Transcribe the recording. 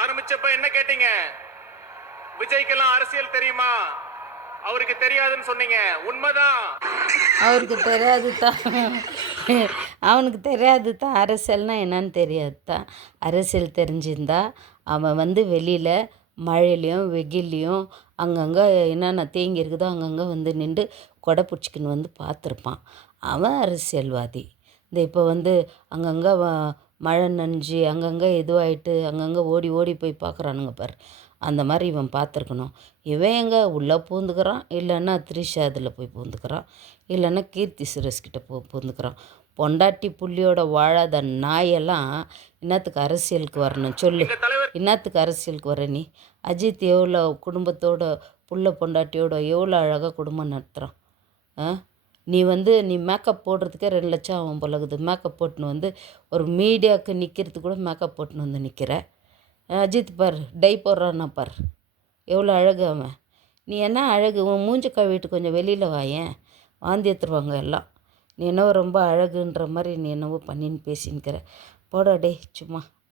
ஆரம்பிச்சப்ப என்ன கேட்டீங்க? விஜய்க்கெல்லாம் அரசியல் தெரியுமா? அவருக்கு தெரியாதுன்னு சொன்னீங்க. உண்மைதான். அவருக்கு தெரியாது தான். அவனுக்கு தெரியாது தான், அரசியல்னா என்னன்னு தெரியாது தான். அரசியல் தெரிஞ்சிருந்தா அவன் வந்து வெளியில் மழையிலையும் வெயில்லையும் அங்கங்கே என்னென்ன தேங்கி இருக்குதோ அங்கங்கே வந்து நின்று கொடை பிடிச்சிக்கின்னு வந்து பார்த்துருப்பான். அவன் அரசியல்வாதி. இந்த இப்போ வந்து அங்கங்கே மழை நனைஞ்சி அங்கங்கே இதுவாகிட்டு அங்கங்கே ஓடி ஓடி போய் பார்க்குறானுங்க பாரு, அந்த மாதிரி இவன் பார்த்துருக்கணும். இவன் எங்கே உள்ளே பூந்துக்கிறான், இல்லைன்னா த்ரிஷா அதில் போய் பூந்துக்கிறான், இல்லைன்னா கீர்த்தி சுரேஷ்கிட்ட பூந்துக்கிறான். பொண்டாட்டி புள்ளியோட வாழாத நாயெல்லாம் என்னத்துக்கு அரசியலுக்கு வரணும் சொல்லு? என்னத்துக்கு அரசியலுக்கு வர நீ? அஜித் எவ்வளோ குடும்பத்தோட புள்ள பொண்டாட்டியோட எவ்வளோ அழகாக குடும்பம் நடத்துகிறான். நீ வந்து நீ மேக்கப் போடுறதுக்கே 2 லட்சம் ஆகும் போலகுது. மேக்கப் போட்டுன்னு வந்து ஒரு மீடியாவுக்கு நிற்கிறதுக்கு கூட மேக்கப் போட்டுன்னு வந்து நிற்கிற. அஜித் பார், டை போடுறான்னா பார், எவ்வளோ அழகு அவன். நீ என்ன அழகு? உன் மூஞ்சி கழுவிட்டு கொஞ்சம் வெளியில் வாயேன், வாந்தி எடுத்துருவாங்க எல்லாம். நீ என்னவோ ரொம்ப அழகுன்ற மாதிரி நீ என்னவோ பண்ணின்னு பேசின்னுக்கிற. போடா டே சும்மா.